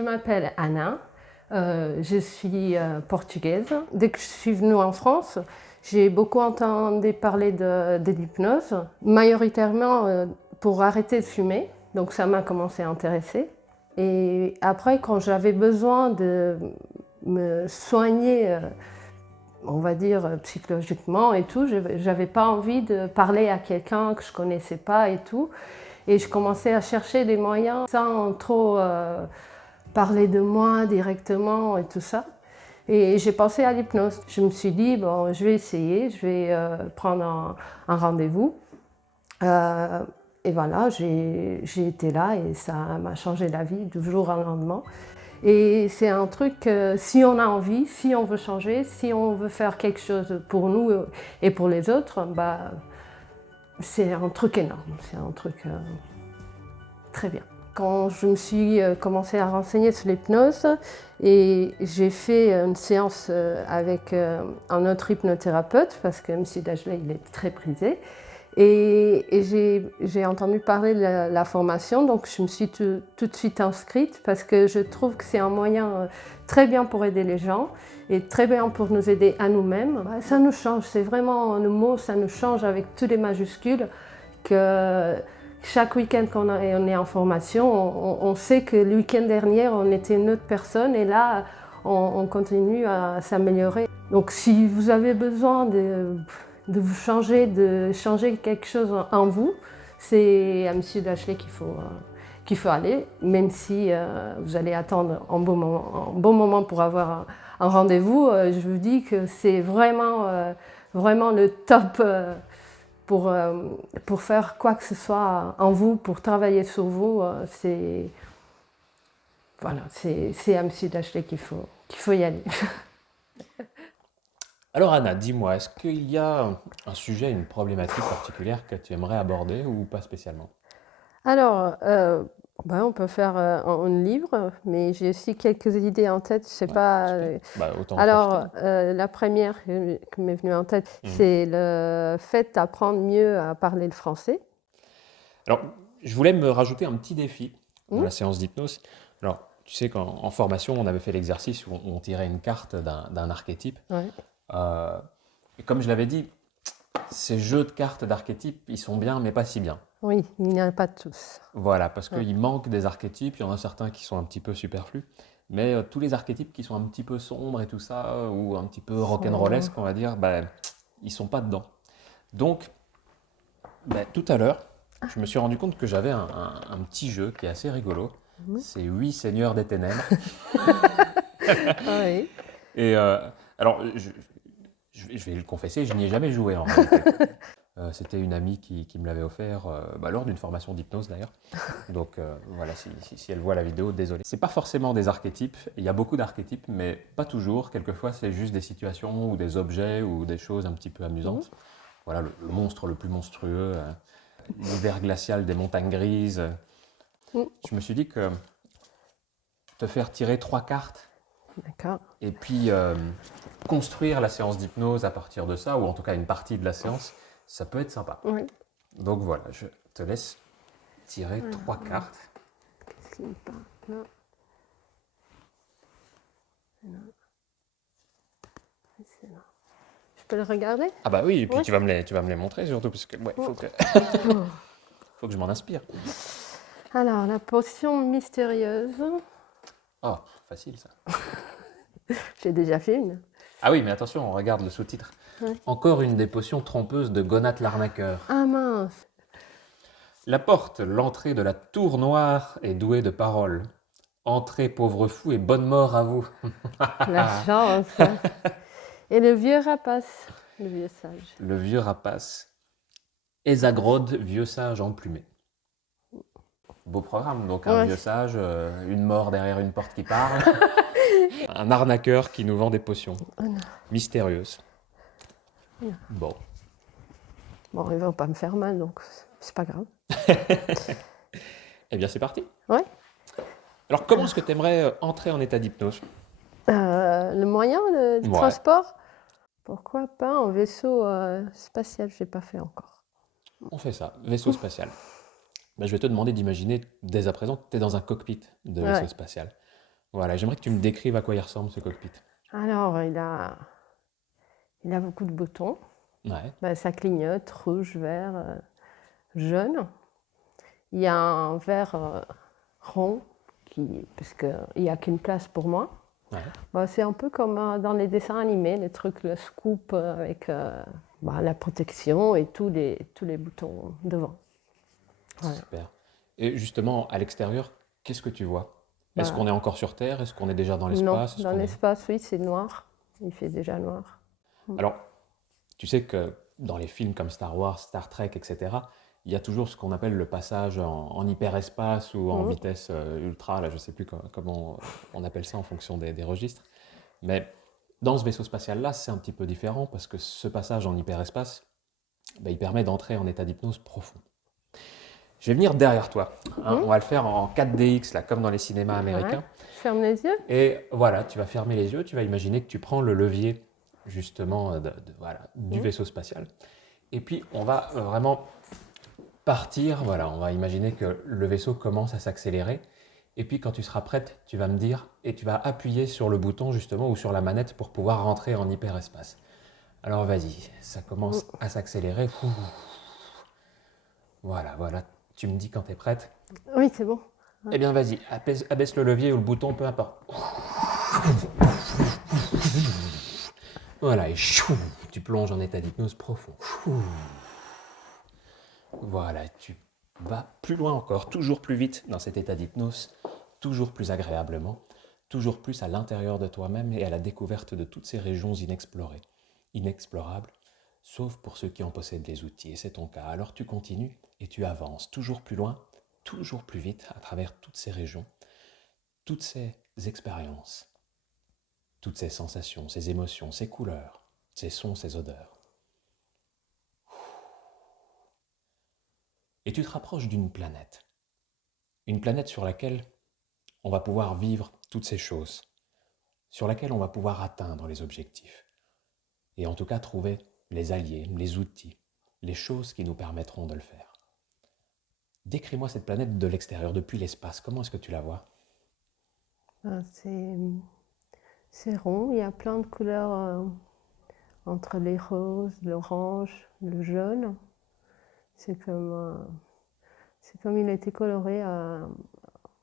Je m'appelle Anna, je suis portugaise. Dès que je suis venue en France, j'ai beaucoup entendu parler de l'hypnose, majoritairement pour arrêter de fumer. Donc ça m'a commencé à intéresser. Et après, quand j'avais besoin de me soigner, on va dire psychologiquement et tout, j'avais pas envie de parler à quelqu'un que je connaissais pas et tout. Et je commençais à chercher des moyens sans trop parler de moi directement et tout ça. Et j'ai pensé à l'hypnose. Je me suis dit, bon, je vais essayer, je vais prendre un rendez-vous. Et voilà, j'ai été là et ça m'a changé la vie du jour au lendemain. Et c'est un truc, si on a envie, si on veut changer, si on veut faire quelque chose pour nous et pour les autres, bah, c'est un truc énorme, c'est un truc très bien. Quand je me suis commencé à renseigner sur l'hypnose et j'ai fait une séance avec un autre hypnothérapeute parce que M. Dagelet il est très prisé et j'ai entendu parler de la formation, donc je me suis tout de suite inscrite parce que je trouve que c'est un moyen très bien pour aider les gens et très bien pour nous aider à nous-mêmes. Ça nous change, c'est vraiment le mot, ça nous change avec tous les majuscules que chaque week-end qu'on est en formation, on sait que le week-end dernier, on était une autre personne et là, on continue à s'améliorer. Donc si vous avez besoin de vous changer, de changer quelque chose en vous, c'est à M. Dagelet qu'il faut aller, même si vous allez attendre un bon moment pour avoir un rendez-vous. Je vous dis que c'est vraiment le top pour faire quoi que ce soit en vous, pour travailler sur vous. Voilà, c'est à M. Dagelet qu'il faut y aller. Alors Anna, dis-moi, est-ce qu'il y a un sujet, une problématique particulière que tu aimerais aborder ou pas spécialement? Alors, on peut faire un livre, mais j'ai aussi quelques idées en tête, je sais Ouais, pas. super. Bah, autant en profiter, Alors, hein. la première qui m'est venue en tête, Mhm. c'est le fait d'apprendre mieux à parler le français. Alors, je voulais me rajouter un petit défi dans Hmm. la séance d'hypnose. Alors, tu sais qu'en formation, on avait fait l'exercice où on tirait une carte d'un archétype. Ouais. Euh, et comme je l'avais dit, ces jeux de cartes d'archétypes, ils sont bien, mais pas si bien. Oui, il n'y en a pas tous. Voilà, parce Ouais. qu'il manque des archétypes, il y en a certains qui sont un petit peu superflus, mais tous les archétypes qui sont un petit peu sombres et tout ça, ou un petit peu Sont- rock'n'rollesque, on va dire, ben, ils sont pas dedans. Donc, ben, tout à l'heure, je me suis rendu compte que j'avais un petit jeu qui est assez rigolo. Mhm. C'est 8 Seigneurs des Ténèbres. Ah oui. Et alors, je vais le confesser, je n'y ai jamais joué en réalité. C'était une amie qui me l'avait offert lors d'une formation d'hypnose d'ailleurs. Donc voilà, si elle voit la vidéo, désolé. C'est pas forcément des archétypes, il y a beaucoup d'archétypes, mais pas toujours. Quelquefois, c'est juste des situations ou des objets ou des choses un petit peu Mhm. amusantes. Voilà, le monstre le plus monstrueux, l'hiver glacial des montagnes grises. Mhm. Je me suis dit que te faire tirer 3 cartes D'accord. et puis construire la séance d'hypnose à partir de ça, ou en tout cas une partie de la séance, ça peut être sympa. Oui. Donc voilà, je te laisse tirer Alors, 3 cartes. qu'est-ce qui me parle là? Là, c'est là. Je peux le regarder? Ah bah oui, et puis Oui. tu vas me les montrer surtout, parce que ouais, Oh. faut que je m'en inspire. Alors, la potion mystérieuse. Oh, facile ça. J'ai déjà fait une. Ah oui, mais attention, on regarde le sous-titre. Ouais. Encore une des potions trompeuses de Gonath l'arnaqueur. Ah mince, La porte, l'entrée de la tour noire est douée de paroles. Entrez, pauvre fou, et bonne mort à vous. la chance. Et le vieux rapace, le vieux sage. Le vieux rapace. Ésagrode, vieux sage emplumé. Beau programme, donc un Ouais. vieux sage, une mort derrière une porte qui parle, un arnaqueur qui nous vend des potions Oh non. mystérieuses. Non. Bon. Bon, ils vont pas me faire mal, donc c'est pas grave. Eh bien, c'est parti. Ouais. Alors, comment est-ce que tu aimerais entrer en état d'hypnose? Le moyen de Ouais, transport, pourquoi pas en vaisseau spatial, je n'ai pas fait encore. on fait ça. Vaisseau spatial. Ben, je vais te demander d'imaginer dès à présent que tu es dans un cockpit de vaisseau Ouais. spatial. Voilà, j'aimerais que tu me décrives à quoi il ressemble ce cockpit. Alors, il a beaucoup de boutons. Ouais, Ben, ça clignote, rouge, vert, jaune. Il y a un vert rond, parce qu'il n'y a qu'une place pour moi. ouais, Ben, c'est un peu comme dans les dessins animés, les trucs, le scoop avec la protection et tous les boutons devant. Voilà. super. Et justement, à l'extérieur, qu'est-ce que tu vois? Est-ce Ben, qu'on est encore sur Terre? Est-ce qu'on est déjà dans non, l'espace? Est-ce dans qu'on est... l'espace, oui, c'est noir. Il fait déjà noir. Alors, tu sais que dans les films comme Star Wars, Star Trek, etc., il y a toujours ce qu'on appelle le passage en hyperespace ou en Mhm. vitesse ultra, là je ne sais plus comment on appelle ça en fonction des registres. Mais dans ce vaisseau spatial-là, c'est un petit peu différent parce que ce passage en hyperespace, ben, il permet d'entrer en état d'hypnose profond. Je vais venir derrière toi, hein. Mhm. On va le faire en 4DX, là, comme dans les cinémas Ouais. américains. Je ferme les yeux. Et voilà, tu vas fermer les yeux, tu vas imaginer que tu prends le levier justement voilà, du Mhm. vaisseau spatial. Et puis on va vraiment partir, voilà, on va imaginer que le vaisseau commence à s'accélérer. Et puis quand tu seras prête, tu vas me dire, et tu vas appuyer sur le bouton justement ou sur la manette pour pouvoir rentrer en hyperespace. Alors vas-y, ça commence à s'accélérer. Voilà, voilà, tu me dis quand tu es prête. Oui, c'est bon. Eh bien vas-y, abaisse le levier ou le bouton, peu importe. Voilà, et chou, tu plonges en état d'hypnose profond. Chou. Voilà, tu vas plus loin encore, toujours plus vite dans cet état d'hypnose, toujours plus agréablement, toujours plus à l'intérieur de toi-même et à la découverte de toutes ces régions inexplorées, inexplorables, sauf pour ceux qui en possèdent les outils, et c'est ton cas. Alors tu continues et tu avances toujours plus loin, toujours plus vite à travers toutes ces régions, toutes ces expériences, toutes ces sensations, ces émotions, ces couleurs, ces sons, ces odeurs. Et tu te rapproches d'une planète sur laquelle on va pouvoir vivre toutes ces choses, sur laquelle on va pouvoir atteindre les objectifs, et en tout cas trouver les alliés, les outils, les choses qui nous permettront de le faire. Décris-moi cette planète de l'extérieur, depuis l'espace, comment est-ce que tu la vois? Ben, c'est rond. Il y a plein de couleurs entre les roses, l'orange, le jaune. C'est comme, il a été coloré à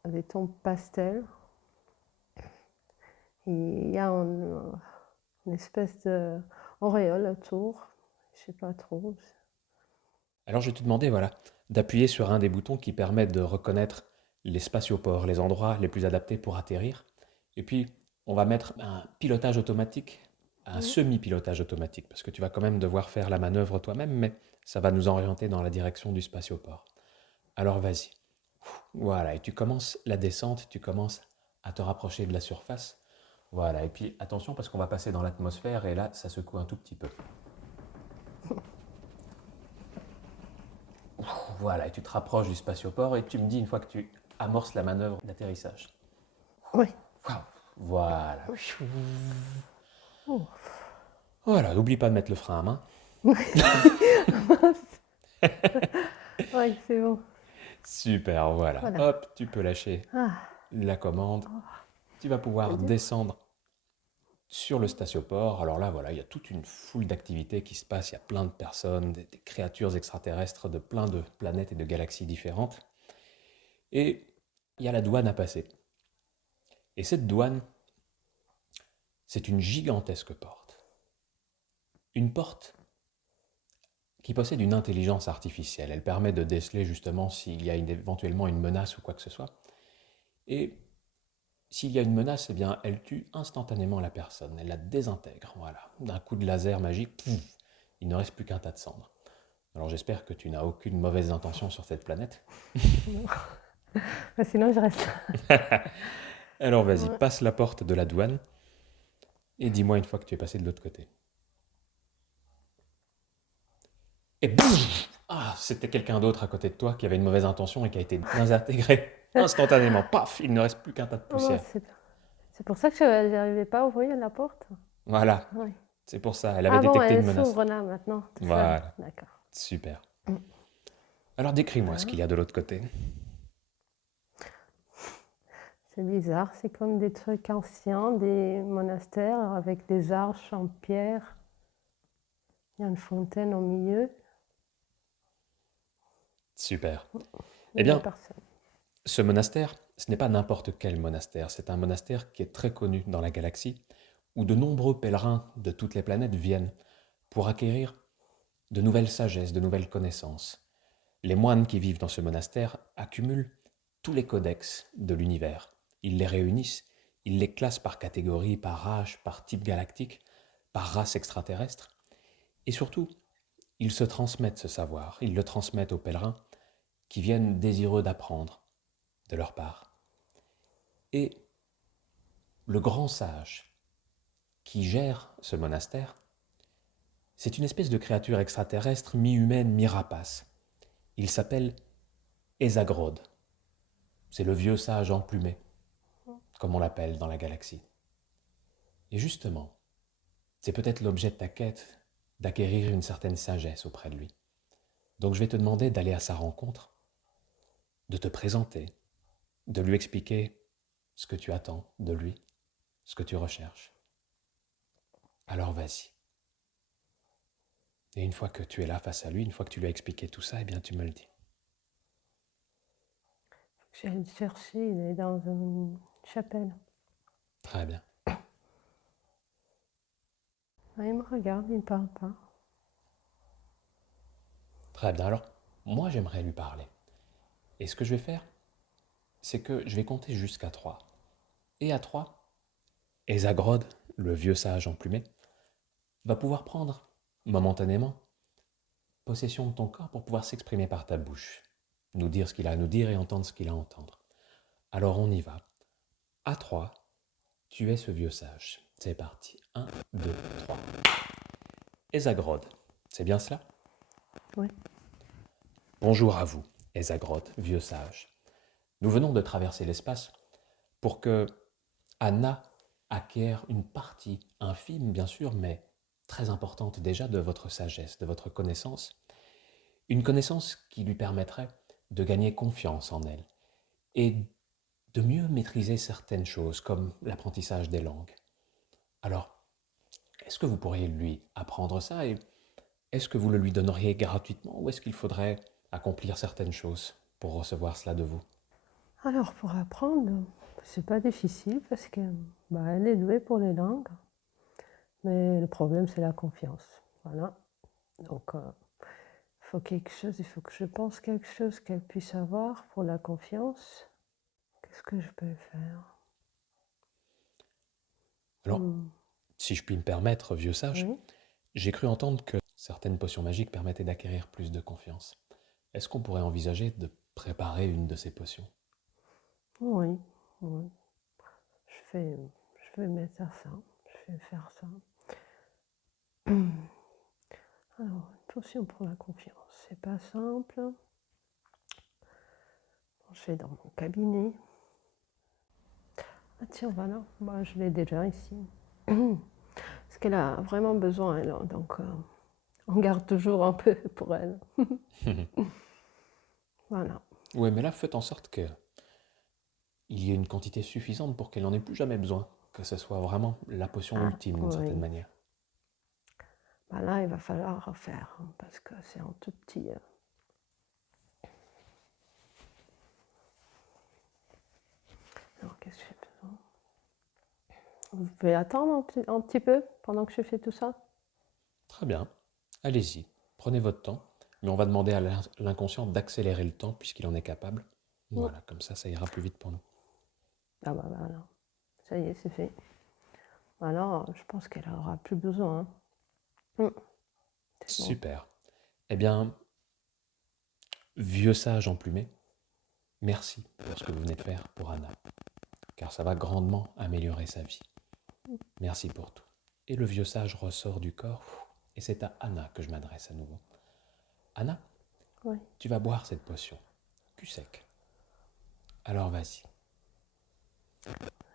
des tons pastels. Et il y a une espèce d'auréole autour. Je sais pas trop. Alors je vais te demander, voilà, d'appuyer sur un des boutons qui permettent de reconnaître les spatioports, les endroits les plus adaptés pour atterrir. Et puis, on va mettre un pilotage automatique, un Mhm. semi-pilotage automatique, parce que tu vas quand même devoir faire la manœuvre toi-même, mais ça va nous orienter dans la direction du spatioport. Alors vas-y. Voilà, et tu commences la descente, tu commences à te rapprocher de la surface. Voilà, et puis attention parce qu'on va passer dans l'atmosphère et là, ça secoue un tout petit peu. Voilà, et tu te rapproches du spatioport et tu me dis une fois que tu amorces la manœuvre d'atterrissage. Oui. Waouh. Voilà. Oh. Voilà, n'oublie pas de mettre le frein à main. Oui, c'est bon. Super, voilà. Voilà. Hop, tu peux lâcher Ah, la commande. Tu vas c'est pouvoir dur. descendre sur le spatioport. Alors là, voilà, il y a toute une foule d'activités qui se passent. Il y a plein de personnes, des créatures extraterrestres de plein de planètes et de galaxies différentes. Et il y a la douane à passer. Et cette douane, c'est une gigantesque porte. Une porte qui possède une intelligence artificielle. Elle permet de déceler justement s'il y a éventuellement une menace ou quoi que ce soit. Et s'il y a une menace, eh bien, elle tue instantanément la personne. Elle la désintègre. Voilà. D'un coup de laser magique, pouf, il ne reste plus qu'un tas de cendres. Alors j'espère que tu n'as aucune mauvaise intention sur cette planète. Sinon, je reste Alors vas-y, là. passe la porte de la douane et dis-moi une fois que tu es passé de l'autre côté. Et boum! Ah, c'était quelqu'un d'autre à côté de toi qui avait une mauvaise intention et qui a été désintégré instantanément. Paf, il ne reste plus qu'un tas de Oh non, poussière. c'est pour ça que je n'arrivais pas à ouvrir la porte. Voilà, Oui. c'est pour ça. Elle avait Ah bon, détecté une elle menace. s'ouvre là maintenant, tout seul. Voilà, D'accord. super. Mm. Alors décris-moi ce Voilà. qu'il y a de l'autre côté. C'est bizarre, c'est comme des trucs anciens, des monastères avec des arches en pierre. Il y a une fontaine au milieu. Super. Il Eh n'y a bien, personne. ce monastère, ce n'est pas n'importe quel monastère, c'est un monastère qui est très connu dans la galaxie, où de nombreux pèlerins de toutes les planètes viennent pour acquérir de nouvelles sagesses, de nouvelles connaissances. Les moines qui vivent dans ce monastère accumulent tous les codex de l'univers. Ils les réunissent, ils les classent par catégorie, par âge, par type galactique, par race extraterrestre, et surtout, ils se transmettent ce savoir, ils le transmettent aux pèlerins qui viennent désireux d'apprendre de leur part. Et le grand sage qui gère ce monastère, c'est une espèce de créature extraterrestre mi-humaine, mi-rapace. Il s'appelle Esagrod. C'est le vieux sage emplumé, comme on l'appelle dans la galaxie. Et justement, c'est peut-être l'objet de ta quête d'acquérir une certaine sagesse auprès de lui. Donc je vais te demander d'aller à sa rencontre, de te présenter, de lui expliquer ce que tu attends de lui, ce que tu recherches. Alors vas-y. Et une fois que tu es là face à lui, une fois que tu lui as expliqué tout ça, eh bien tu me le dis. Je vais le chercher, il est dans une chapelle. Très bien. Ah, il me regarde, il ne parle pas. Très bien. Alors, moi j'aimerais lui parler. Et ce que je vais faire, c'est que je vais compter jusqu'à 3. Et à 3, Esagrod, le vieux sage emplumé, va pouvoir prendre, momentanément, possession de ton corps pour pouvoir s'exprimer par ta bouche, nous dire ce qu'il a à nous dire et entendre ce qu'il a à entendre. Alors on y va. À 3, tu es ce vieux sage. C'est parti. 1, 2, 3. Esagrod, c'est bien cela? Oui. Bonjour à vous, Esagrod, vieux sage. Nous venons de traverser l'espace pour que Anna acquiert une partie infime, bien sûr, mais très importante déjà de votre sagesse, de votre connaissance. Une connaissance qui lui permettrait de gagner confiance en elle et de mieux maîtriser certaines choses, comme l'apprentissage des langues. Alors, est-ce que vous pourriez lui apprendre ça et est-ce que vous le lui donneriez gratuitement ou est-ce qu'il faudrait accomplir certaines choses pour recevoir cela de vous? Alors, pour apprendre, c'est pas difficile parce que elle est douée pour les langues. Mais le problème, c'est la confiance. Voilà. Donc, faut quelque chose, il faut que je pense quelque chose qu'elle puisse avoir pour la confiance. Qu'est-ce que je peux faire? Alors, si je puis me permettre, vieux sage, Oui. j'ai cru entendre que certaines potions magiques permettaient d'acquérir plus de confiance. Est-ce qu'on pourrait envisager de préparer une de ces potions? Oui, oui. Je vais mettre à ça. Je vais faire ça. Alors, une potion pour la confiance, c'est pas simple. Je vais dans mon cabinet. Ah tiens, voilà, je l'ai déjà ici. Parce qu'elle a vraiment besoin, elle, donc on garde toujours un peu pour elle. Voilà. Oui, mais là, faites en sorte qu'il y ait une quantité suffisante pour qu'elle n'en ait plus jamais besoin, que ce soit vraiment la potion ultime d'une certaine Oui. manière. Là, il va falloir refaire, parce que c'est un tout petit... Alors, qu'est-ce que j'ai besoin? Vous pouvez attendre un petit peu pendant que je fais tout ça? Très bien, allez-y, prenez votre temps, mais on va demander à l'inconscient d'accélérer le temps puisqu'il en est capable. Voilà, comme ça ira plus vite pour nous. Ah voilà, ça y est, c'est fait. Alors, je pense qu'elle n'aura plus besoin. C'est bon. Super. Eh bien, vieux sage emplumé, merci pour ce que vous venez de faire pour Anna, car ça va grandement améliorer sa vie. Merci pour tout. Et le vieux sage ressort du corps, et c'est à Anna que je m'adresse à nouveau. Anna, Oui. tu vas boire cette potion, cul sec. Alors vas-y.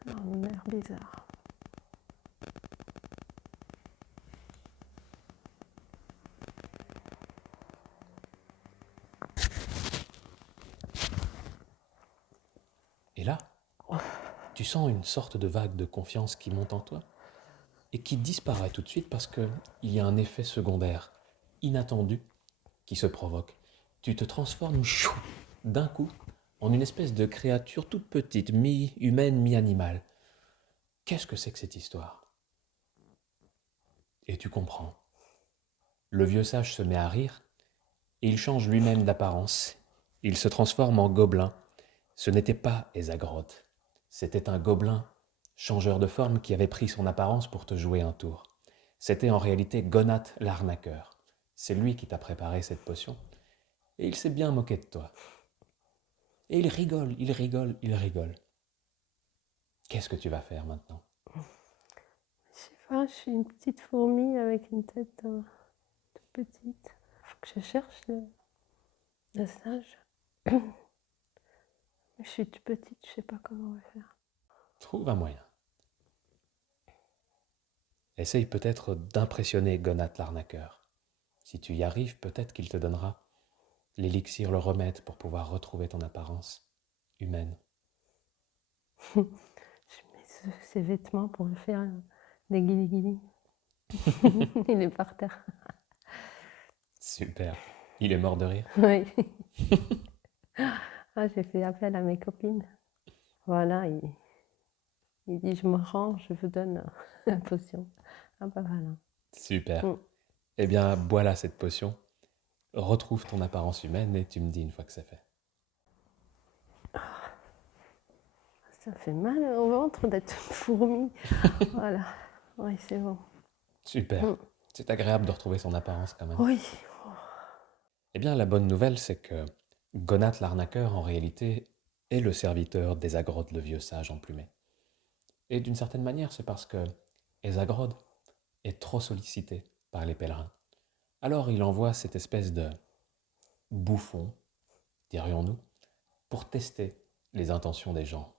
Alors, une air bizarre. Et là, tu sens une sorte de vague de confiance qui monte en toi et qui disparaît tout de suite parce qu'il y a un effet secondaire inattendu qui se provoque. Tu te transformes d'un coup en une espèce de créature toute petite, mi-humaine, mi-animale. Qu'est-ce que c'est que cette histoire? Et tu comprends. Le vieux sage se met à rire et il change lui-même d'apparence. Il se transforme en gobelin. Ce n'était pas Ésagrotte, c'était un gobelin changeur de forme qui avait pris son apparence pour te jouer un tour. C'était en réalité Gonath l'arnaqueur. C'est lui qui t'a préparé cette potion. Et il s'est bien moqué de toi. Et il rigole, il rigole, il rigole. Qu'est-ce que tu vas faire maintenant? Je sais pas, je suis une petite fourmi avec une tête toute petite. Faut que je cherche le sage. Je suis toute petite, je sais pas comment on va faire. Trouve un moyen. Essaye peut-être d'impressionner Gonath l'arnaqueur. Si tu y arrives, peut-être qu'il te donnera l'élixir, le remède pour pouvoir retrouver ton apparence humaine. Je mets ses vêtements pour le faire des guili-guili. Il est par terre. Super. Il est mort de rire. Oui. Ah, j'ai fait appel à mes copines. Voilà, il dit je me rends, je vous donne la potion. Ah bah voilà. Super. Mm. Eh bien, voilà cette potion. Retrouve ton apparence humaine et tu me dis une fois que c'est fait. Ça fait mal au ventre d'être une fourmi. Voilà. Oui, c'est bon. Super. Mm. C'est agréable de retrouver son apparence quand même. Oui. Eh bien, la bonne nouvelle, c'est que Gonath l'arnaqueur, en réalité, est le serviteur d'Ésagrod le vieux sage emplumé. Et d'une certaine manière, c'est parce que Ésagrod est trop sollicité par les pèlerins. Alors il envoie cette espèce de bouffon, dirions-nous, pour tester les intentions des gens,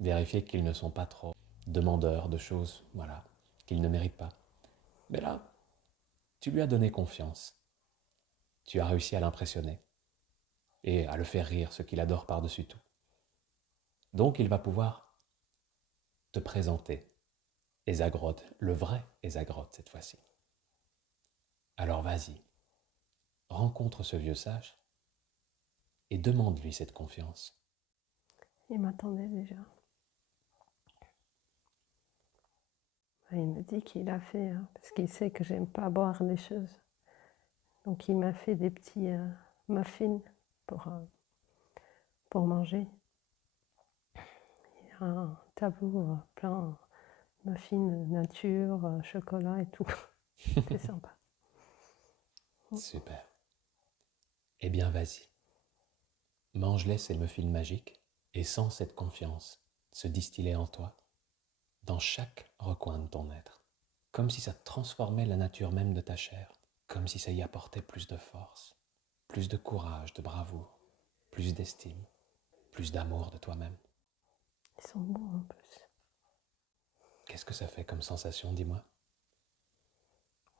vérifier qu'ils ne sont pas trop demandeurs de choses, voilà, qu'ils ne méritent pas. Mais là, tu lui as donné confiance. Tu as réussi à l'impressionner et à le faire rire, ce qu'il adore par-dessus tout. Donc il va pouvoir te présenter Ésagrod, le vrai Ésagrod cette fois-ci. Alors vas-y, rencontre ce vieux sage et demande-lui cette confiance. Il m'attendait déjà. Il me dit qu'il a fait, parce qu'il sait que j'aime pas boire les choses. Donc il m'a fait des petits muffins pour manger. Il y a un tableau plein de muffins nature, chocolat et tout. C'est sympa. Super. Eh bien vas-y, mange-les ces muffins magiques et sens cette confiance se distiller en toi, dans chaque recoin de ton être, comme si ça transformait la nature même de ta chair, comme si ça y apportait plus de force, plus de courage, de bravoure, plus d'estime, plus d'amour de toi-même. Ils sont bons en plus. Qu'est-ce que ça fait comme sensation, dis-moi?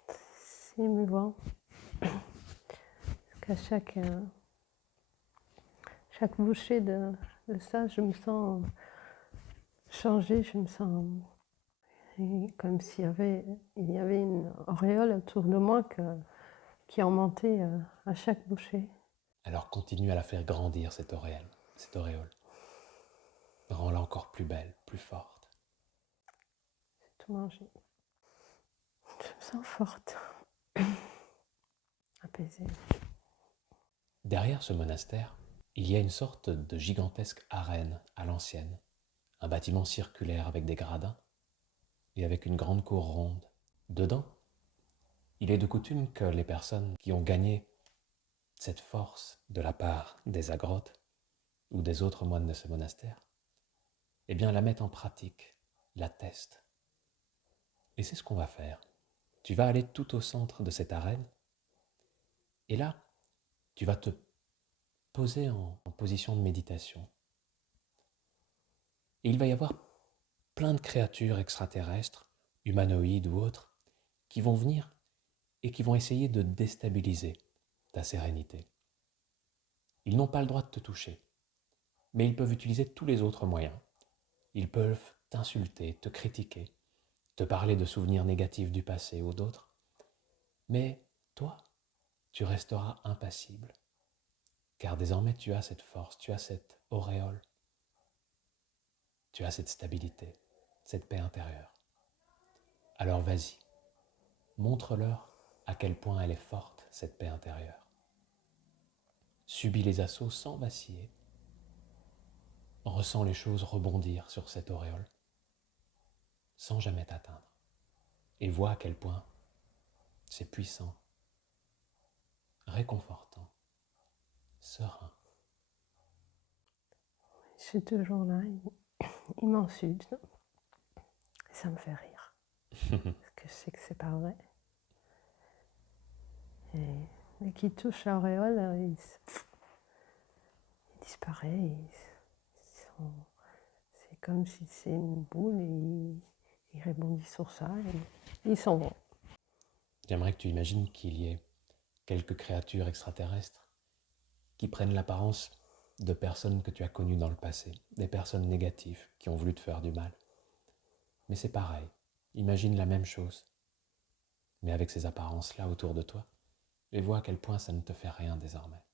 C'est émouvant. Parce qu'à chaque bouchée de ça, je me sens changée, je me sens comme il y avait une auréole autour de moi qui en montait à chaque bouchée. Alors continue à la faire grandir, cette auréole. Rends-la encore plus belle, plus forte. J'ai tout mangé. Je me sens forte, apaisée. Derrière ce monastère, il y a une sorte de gigantesque arène à l'ancienne, un bâtiment circulaire avec des gradins et avec une grande cour ronde. Dedans, il est de coutume que les personnes qui ont gagné cette force de la part des agrotes ou des autres moines de ce monastère, eh bien la mettent en pratique, la testent. Et c'est ce qu'on va faire. Tu vas aller tout au centre de cette arène et là, tu vas te poser en position de méditation. Et il va y avoir plein de créatures extraterrestres, humanoïdes ou autres, qui vont venir et qui vont essayer de déstabiliser ta sérénité. Ils n'ont pas le droit de te toucher, mais ils peuvent utiliser tous les autres moyens. Ils peuvent t'insulter, te critiquer, te parler de souvenirs négatifs du passé ou d'autres. Mais toi, tu resteras impassible. Car désormais, tu as cette force, tu as cette auréole, tu as cette stabilité, cette paix intérieure. Alors vas-y, montre-leur à quel point elle est forte, cette paix intérieure. Subis les assauts sans vaciller. Ressens les choses rebondir sur cette auréole, sans jamais t'atteindre. Et vois à quel point c'est puissant, réconfortant, serein. Je suis toujours là, il m'insulte. Ça me fait rire. Parce que je sais que c'est pas vrai. Et dès qu'il touche l'auréole, il disparaît. C'est comme si c'est une boule et il rebondit sur ça et ils s'en vont. J'aimerais que tu imagines qu'il y ait quelques créatures extraterrestres qui prennent l'apparence de personnes que tu as connues dans le passé, des personnes négatives qui ont voulu te faire du mal. Mais c'est pareil, imagine la même chose, mais avec ces apparences-là autour de toi, et vois à quel point ça ne te fait rien désormais.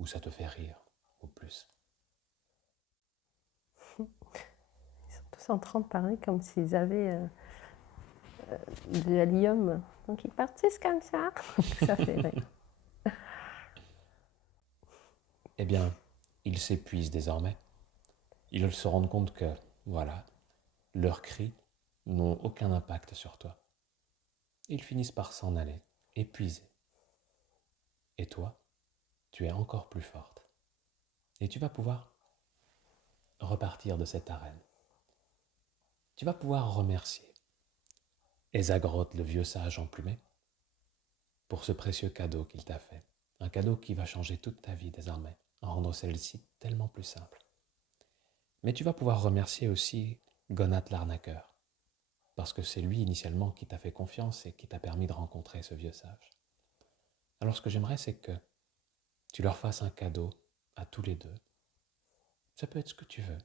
Ou ça te fait rire, au plus. Ils sont tous en train de parler comme s'ils avaient de l'hélium. Donc ils partissent comme ça. Ça fait rire. Eh bien, ils s'épuisent désormais. Ils se rendent compte que, voilà, leurs cris n'ont aucun impact sur toi. Ils finissent par s'en aller, épuisés. Et toi, tu es encore plus forte. Et tu vas pouvoir repartir de cette arène. Tu vas pouvoir remercier Esagroth, le vieux sage emplumé, pour ce précieux cadeau qu'il t'a fait. Un cadeau qui va changer toute ta vie désormais, rendre celle-ci tellement plus simple. Mais tu vas pouvoir remercier aussi Gonath l'arnaqueur, parce que c'est lui initialement qui t'a fait confiance et qui t'a permis de rencontrer ce vieux sage. Alors ce que j'aimerais, c'est que tu leur fasses un cadeau à tous les deux. Ça peut être ce que tu veux.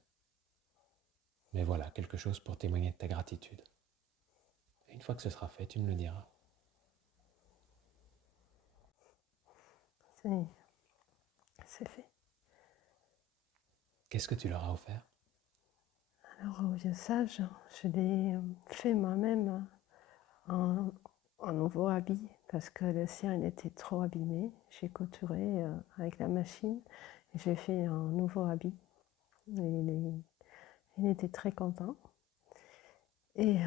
Mais voilà, quelque chose pour témoigner de ta gratitude. Et une fois que ce sera fait, tu me le diras. C'est fait. Qu'est-ce que tu leur as offert? Alors au vieux sage, je l'ai fait moi-même un nouveau habit parce que le sien il était trop abîmé. J'ai couturé avec la machine et j'ai fait un nouveau habit. Il était très content. Et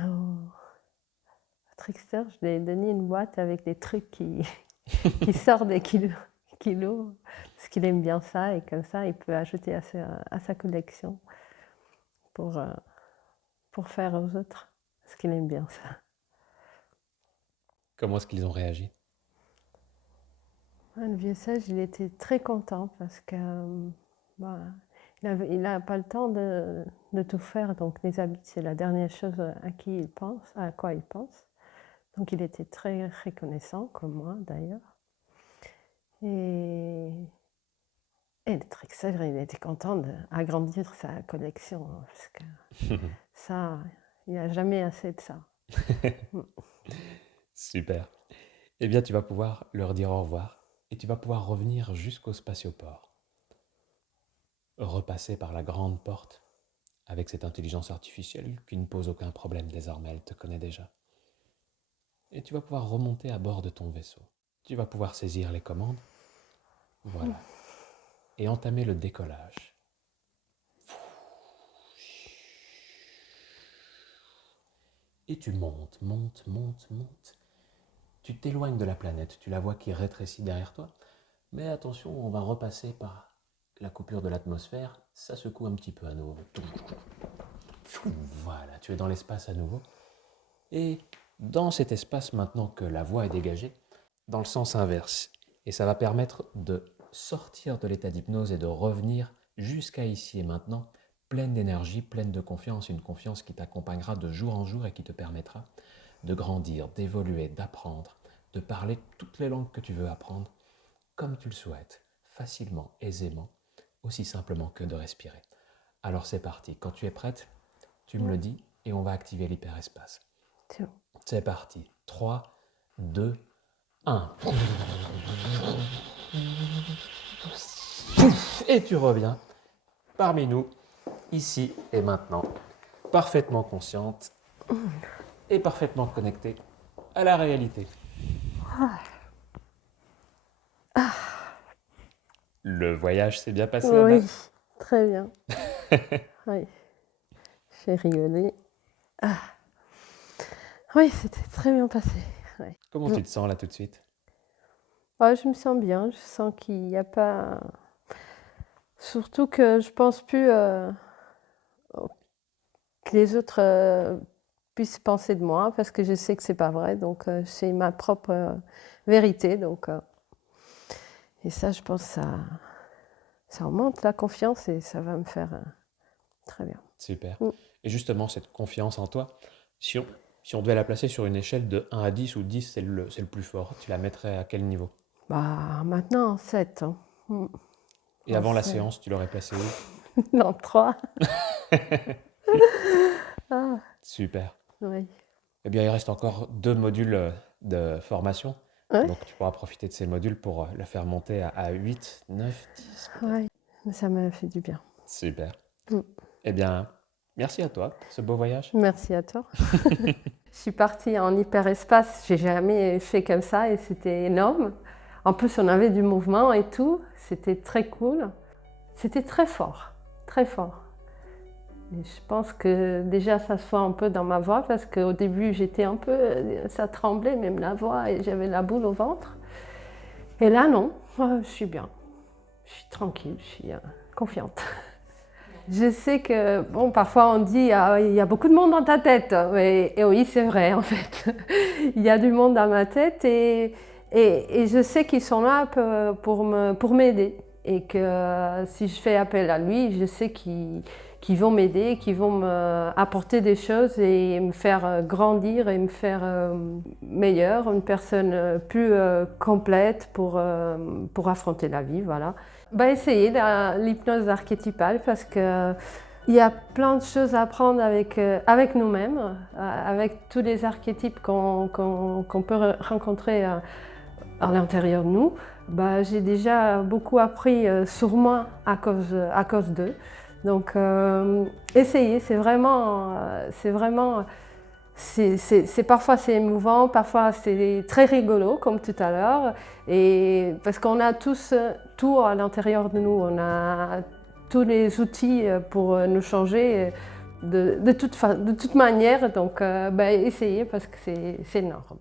Trickster, je lui ai donné une boîte avec des trucs qui sortent des kilos, parce qu'il aime bien ça, et comme ça, il peut ajouter à sa collection pour faire aux autres, parce qu'il aime bien ça. Comment est-ce qu'ils ont réagi? Le vieux sage, il était très content, parce que bah, il n'a pas le temps de tout faire, donc les habits, c'est la dernière chose à quoi il pense. Donc il était très reconnaissant, comme moi d'ailleurs. Et le Trickster, il était content d'agrandir sa collection, parce que ça, il n'y a jamais assez de ça. Super. Eh bien, tu vas pouvoir leur dire au revoir et tu vas pouvoir revenir jusqu'au spatioport. Repasser par la grande porte avec cette intelligence artificielle qui ne pose aucun problème désormais, elle te connaît déjà. Et tu vas pouvoir remonter à bord de ton vaisseau. Tu vas pouvoir saisir les commandes, voilà, et entamer le décollage. Et tu montes, montes, montes, montes. Tu t'éloignes de la planète, tu la vois qui rétrécit derrière toi. Mais attention, on va repasser par la coupure de l'atmosphère, ça secoue un petit peu à nouveau. Voilà, tu es dans l'espace à nouveau. Et dans cet espace, maintenant que la voie est dégagée, dans le sens inverse. Et ça va permettre de sortir de l'état d'hypnose et de revenir jusqu'à ici et maintenant, pleine d'énergie, pleine de confiance, une confiance qui t'accompagnera de jour en jour et qui te permettra de grandir, d'évoluer, d'apprendre, de parler toutes les langues que tu veux apprendre, comme tu le souhaites, facilement, aisément, aussi simplement que de respirer. Alors c'est parti. Quand tu es prête, tu me le dis et on va activer l'hyperespace. C'est bon. C'est parti. 3, 2, 1. Et tu reviens parmi nous, ici et maintenant, parfaitement consciente et parfaitement connectée à la réalité. Le voyage s'est bien passé, Anna? Oui, très bien. Oui, j'ai rigolé. Ah. Oui, c'était très bien passé. Ouais. Comment tu te sens là tout de suite? Ouais, je me sens bien, je sens qu'il n'y a pas... Surtout que je pense plus que les autres puissent penser de moi, parce que je sais que c'est pas vrai, donc c'est ma propre vérité. Donc, et ça, je pense, ça augmente la confiance et ça va me faire très bien. Super. Et justement, cette confiance en toi, si on devait la placer sur une échelle de 1 à 10, où 10 c'est le plus fort, tu la mettrais à quel niveau? Bah, maintenant, 7. Hein. Et avant la c'est- séance, tu l'aurais placé où? Non, 3. Ah, Super. oui. Eh bien, il reste encore 2 modules de formation. Ouais. Donc, tu pourras profiter de ces modules pour le faire monter à 8, 9, 10. Ouais, mais ça m'a fait du bien. Super. Mm. Eh bien, merci à toi pour ce beau voyage. Merci à toi. Je suis partie en hyperespace, j'ai jamais fait comme ça et c'était énorme. En plus, on avait du mouvement et tout, c'était très cool. C'était très fort, très fort. Et je pense que déjà ça se voit un peu dans ma voix parce qu'au début j'étais un peu, ça tremblait même la voix et j'avais la boule au ventre. Et là non, je suis bien, je suis tranquille, je suis confiante. Je sais que, bon, parfois on dit ah, il y a beaucoup de monde dans ta tête. Et oui, c'est vrai en fait. Il y a du monde dans ma tête et je sais qu'ils sont là pour m'aider. Et que si je fais appel à lui, je sais qu'ils vont m'aider, qu'ils vont m'apporter des choses et me faire grandir et me faire meilleure, une personne plus complète pour affronter la vie, voilà. Bah, essayer l'hypnose archétypale parce que il y a plein de choses à apprendre avec nous-mêmes, avec tous les archétypes qu'on peut rencontrer à l'intérieur de nous. Bah, j'ai déjà beaucoup appris sur moi à cause d'eux. Donc, essayer, parfois c'est émouvant, parfois c'est très rigolo comme tout à l'heure, et parce qu'on a tous tout à l'intérieur de nous, on a tous les outils pour nous changer de toute manière, donc essayez parce que c'est énorme.